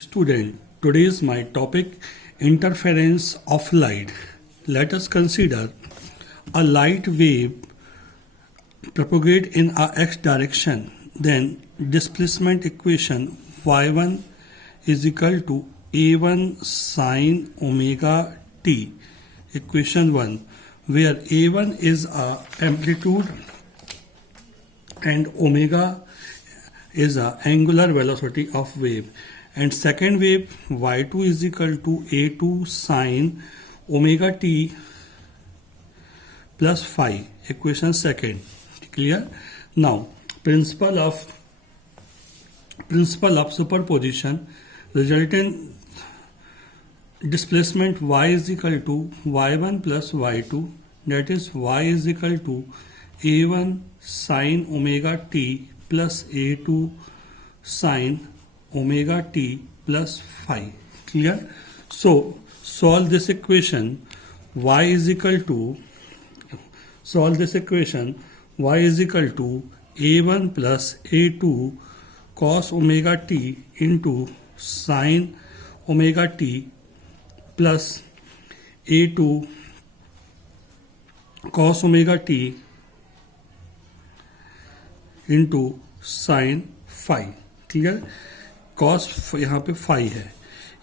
Student, today is my topic interference of light. Let us consider a light wave propagate in a x direction. Then displacement equation y1 is equal to a1 sine omega t. Equation 1 where a1 is a amplitude and omega is a angular velocity of wave. And second wave y2 is equal to a2 sine omega t plus phi. Equation second. Clear? Now principle of superposition, resultant displacement y is equal to y1 plus y2, that is y is equal to a1 sine omega t plus a2 sine omega t plus phi. Clear? So solve this equation. Y is equal to a1 plus a2 cos omega t into sine omega t plus a2 cos omega t into sine phi. Clear? cos यहाँ पे phi है,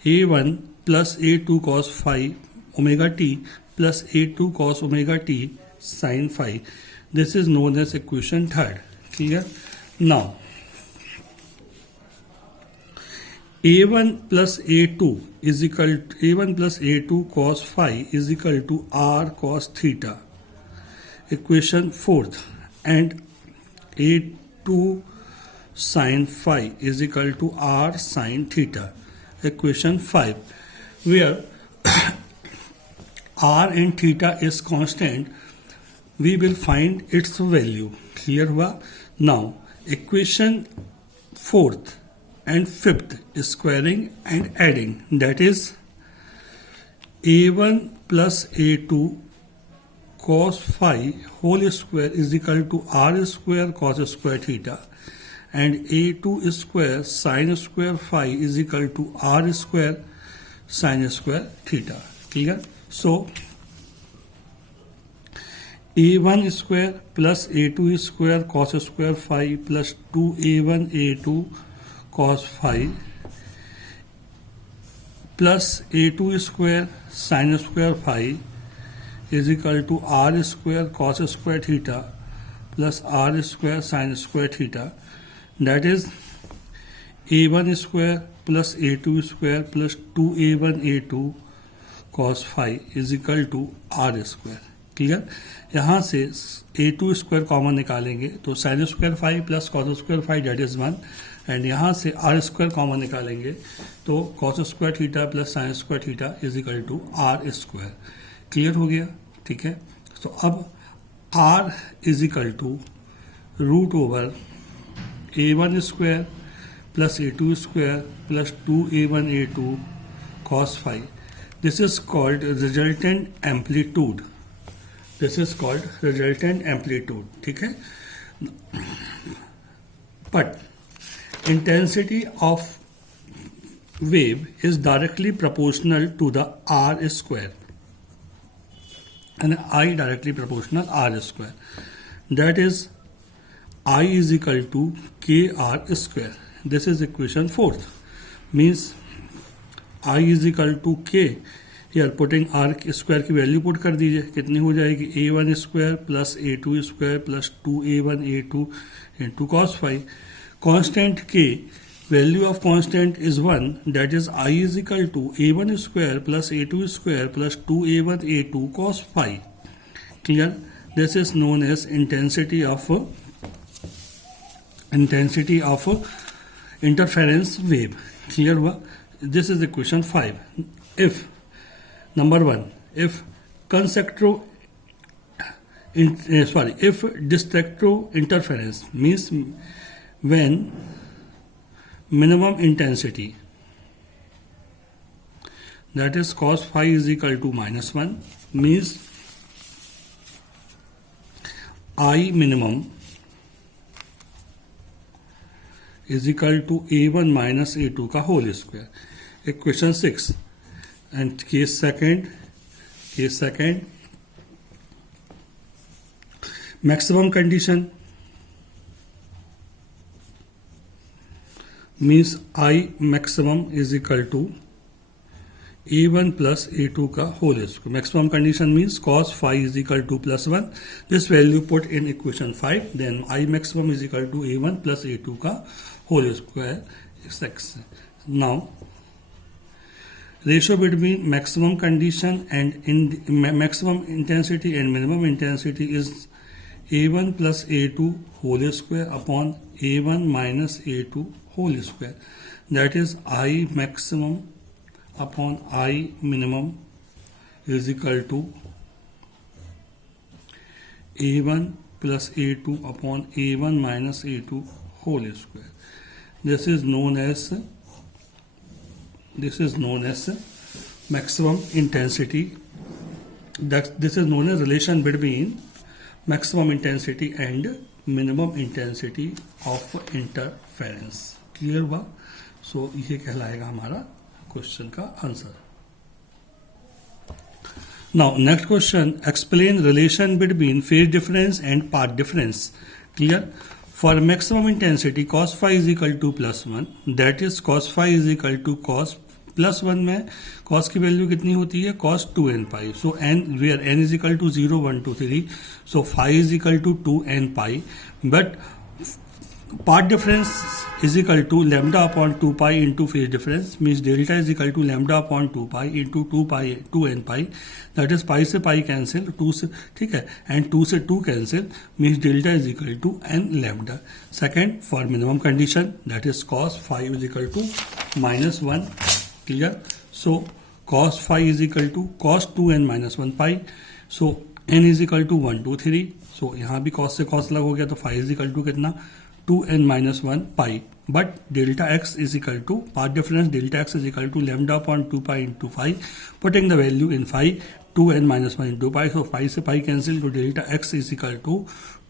a1 plus a2 cos phi omega t plus a2 cos omega t sin phi. This is known as equation third. Clear? Now a1 plus a2 is equal to a1 plus a2 cos phi is equal to r cos theta. Equation fourth. And a2 sin phi is equal to r sin theta. Equation 5 where r and theta is constant, we will find its value. Clear हुआ? Now equation fourth and fifth squaring and adding, that is a1 plus a2 cos phi whole square is equal to r square cos square theta, and a2 square sin square phi is equal to r square sin square theta. Clear? So a1 square plus a2 square cos square phi plus 2a1 a2 cos phi plus a2 square sin square phi is equal to r square cos square theta plus r square sin square theta, that is a1 square plus a2 square plus 2a1 a2 cos phi is equal to r square. Clear? यहाँ से a2 square common निकालेंगे तो sine square phi plus cos square phi that is 1, and यहाँ से r square common निकालेंगे तो cos square theta plus sine square theta is equal to r square. Clear हो गया? ठीक है. तो अब r is equal to root over a1 square plus a2 square plus 2a1 a2 cos phi. This is called resultant amplitude. ठीक है. But intensity of wave is directly proportional to the r square and I directly proportional r square, that is I is equal to kr square. This is equation fourth. Means I is equal to k. यार putting r square की value put कर दीजिए, कितनी हो जाएगी a1 square plus a2 square plus 2a1 a2 into cos phi. Constant के value of constant is 1, that is I is equal to a1 square plus a2 square plus 2a1 a2 cos phi. Clear? This is known as intensity of interference wave. Clear हुआ? This is equation 5. If Number 1, if distracto interference means when minimum intensity, that is cos phi is equal to -1, means I minimum is equal to A1 minus A2 का whole square. Equation 6 and case second maximum condition means I maximum is equal to A1 plus A2 का whole square. Maximum condition means cos phi is equal to plus 1. This value put in equation 5. Then I maximum is equal to A1 plus A2 का whole square is x. Now ratio between maximum condition and maximum intensity and minimum intensity is A1 plus A2 whole square upon A1 minus A2 whole square. That is I maximum upon I minimum is equal to A1 plus A2 upon A1 minus A2 whole square. This is known as maximum intensity. This is known as relation between maximum intensity and minimum intensity of interference. Clear हुआ? So ये कहलाएगा हमारा question का answer. Now next question, explain relation between phase difference and path difference. Clear? For maximum intensity cos phi is equal to plus 1, that is cos phi is equal to cos plus 1 में cos की value कितनी होती है? cos 2n pi. So n where n is equal to 0 1 2 3, so phi is equal to 2n pi, but path difference is equal to lambda upon 2 pi into phase difference, means delta is equal to lambda upon 2 pi into 2n pi, that is pi से pi cancel, 2 से, ठीक है, and 2 से 2 cancel, means delta is equal to n lambda. Second, for minimum condition, that is cos phi is equal to minus 1. Clear? So cos phi is equal to cos 2n minus 1 pi. So n is equal to 1 2 3. So यहाँ भी cos से cos अलग हो गया, तो phi is equal to कितना? 2n minus 1 pi, but delta x is equal to path difference, delta x is equal to lambda upon 2 pi into phi, putting the value in phi, 2n minus 1 into pi, so phi से pi cancel, तो delta x is equal to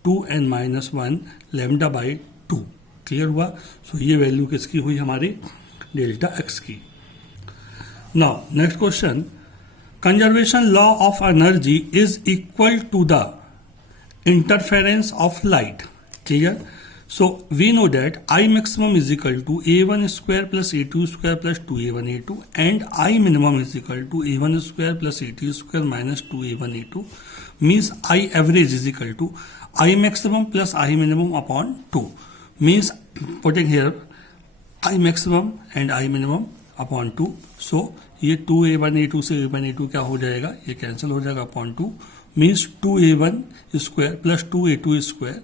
2n minus 1 lambda by 2. Clear हुआ? So ये value किसकी हुई हमारी? Delta x की। Now next question, conservation law of energy is equal to the interference of light. Clear? So we know that I maximum is equal to A1 square plus A2 square plus 2A1 A2, and I minimum is equal to A1 square plus A2 square minus 2A1 A2, means I average is equal to I maximum plus I minimum upon 2, means putting here I maximum and I minimum upon 2. So ये 2A1 A2 से A1 A2 क्या हो जाएगा? ये cancel हो जाएगा upon 2, means 2A1 square plus 2A2 square.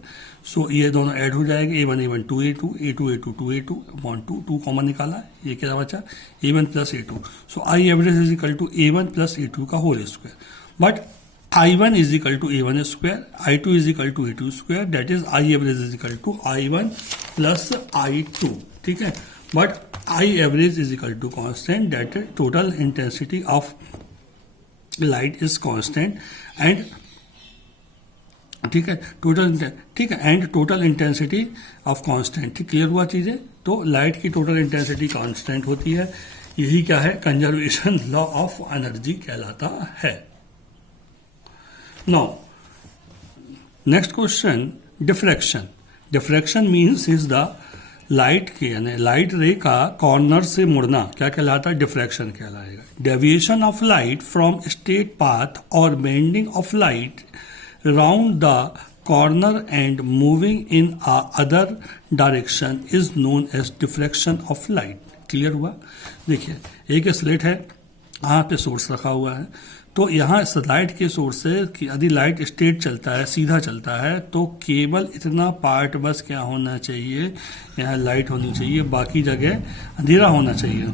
So ये दोनों ऐड हो जाएंगे, A1 A1 2A2 A2 A2 2A2 upon 2 common निकाला, ये क्या बचा? A1 plus A2. So I average is equal to A1 plus A2 का whole square, but I1 is equal to A1 square, I2 is equal to A2 square, that is I average is equal to I1 plus I2. ठीक है, but I average is equal to constant, that is total intensity of light is constant, and ठीक है and total intensity of constant. ठीक, clear हुआ चीजें? तो light की total intensity constant होती है, यही क्या है? कंजर्वेशन लॉ ऑफ एनर्जी कहलाता है। Now next question, diffraction. Diffraction means is the light के यानी लाइट रे का कॉर्नर से मुड़ना क्या कहलाता है? डिफ्रैक्शन कहलाएगा। Deviation of light from straight path or bending of light round the corner and moving in a other direction is known as diffraction of light. Clear हुआ? देखिए, एक स्लिट है, यहाँ पे सोर्स रखा हुआ है, तो यहाँ इस लाइट के सोर्स से यदि लाइट स्ट्रेट चलता है, सीधा चलता है, तो केवल इतना पार्ट बस क्या होना चाहिए? यहाँ लाइट होनी चाहिए, बाकी जगह अंधेरा होना चाहिए।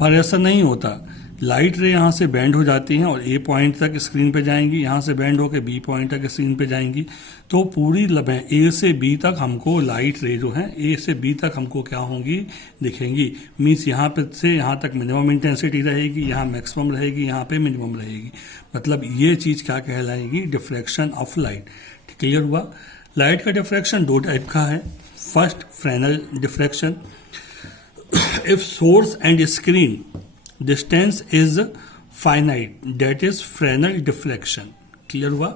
पर ऐसा नहीं होता, लाइट रे यहाँ से बैंड हो जाती हैं और ए पॉइंट तक स्क्रीन पे जाएंगी, यहाँ से बैंड होकर बी पॉइंट तक स्क्रीन पे जाएंगी, तो पूरी ए से बी तक हमको लाइट रे जो है ए से बी तक हमको क्या होंगी? दिखेंगी। मीन्स यहाँ पे से यहाँ तक मिनिमम इंटेंसिटी रहेगी, यहाँ मैक्सिमम रहेगी, यहाँ पे मिनिमम रहेगी। मतलब ये चीज़ क्या कहलाएगी? Diffraction of light. क्लियर हुआ? लाइट का डिफ्रैक्शन दो टाइप का है। First Fresnel diffraction. If source and screen distance is finite, that is Fresnel diffraction. Clear हुआ.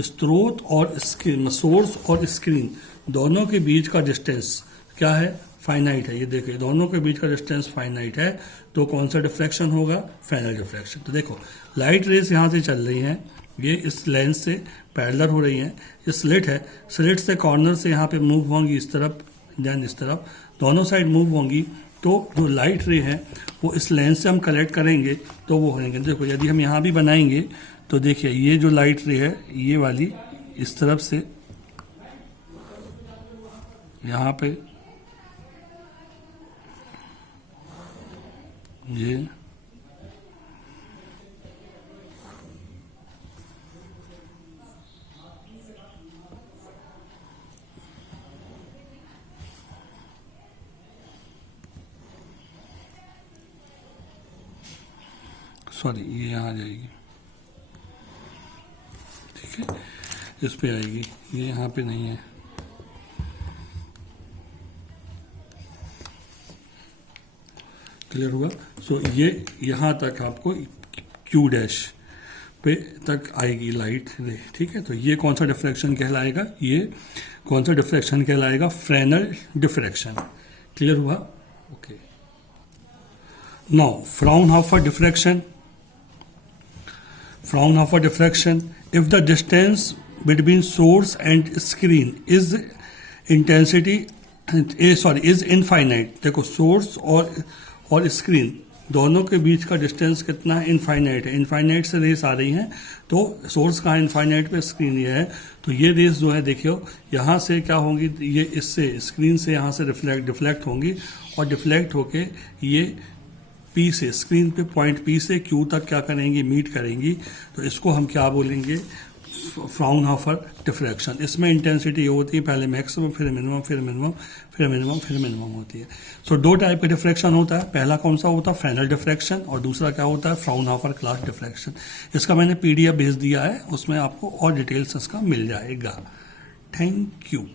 स्रोत और स्क्रीन, सोर्स और स्क्रीन दोनों के बीच का डिस्टेंस क्या है? फाइनाइट है. ये देखिए दोनों के बीच का डिस्टेंस फाइनाइट है, तो कौन सा डिफ्रैक्शन होगा? Fresnel diffraction. तो देखो लाइट रेस यहाँ से चल रही हैं, ये इस लेंस से पैरेलल हो रही हैं. ये स्लिट है, स्लिट से कॉर्नर से यहाँ पे मूव होंगी इस तरफ, देन इस तरफ, दोनों साइड मूव होंगी. तो जो लाइट रे है वो इस लेंस से हम कलेक्ट करेंगे तो वो होंगे. देखो यदि हम यहाँ भी बनाएंगे तो देखिए ये जो लाइट रे है ये वाली इस तरफ से यहाँ पे ये सॉरी ये यहाँ आ जाएगी, ठीक है, इस पे आएगी, ये यहाँ पे नहीं है. क्लियर हुआ. सो ये यहाँ तक आपको क्यू डैश पे तक आएगी लाइट रे. ठीक है, तो ये कौन सा डिफ्रैक्शन कहलाएगा? ये कौन सा डिफ्रैक्शन कहलाएगा? Fresnel diffraction. क्लियर हुआ. Okay. Now Fraunhofer diffraction. Fraunhofer diffraction, if the distance between source and screen is infinite. देखो सोर्स और स्क्रीन दोनों के बीच का डिस्टेंस कितना है? इनफाइनाइट है. इनफाइनाइट से रेस आ रही हैं, तो सोर्स कहाँ इनफाइनाइट पे? स्क्रीन ये है. तो ये रेस जो है देखियो यहाँ से क्या होंगी? ये इससे स्क्रीन से यहाँ से डिफ्लेक्ट होंगी और डिफ्लेक्ट होके ये पी से, स्क्रीन पे पॉइंट पी से क्यू तक क्या करेंगी? मीट करेंगी. तो इसको हम क्या बोलेंगे? Fraunhofer diffraction. इसमें इंटेंसिटी ये होती है पहले मैक्सिमम, फिर मिनिमम, फिर मिनिमम, फिर मिनिमम, फिर मिनिमम होती है. सो दो टाइप का डिफ्रैक्शन होता है. पहला कौन सा होता है? फ्रेनल डिफ्रैक्शन, और दूसरा क्या होता है? Fraunhofer class diffraction. इसका मैंने PDF भेज दिया है, उसमें आपको और डिटेल्स इसका मिल जाएगा. Thank you.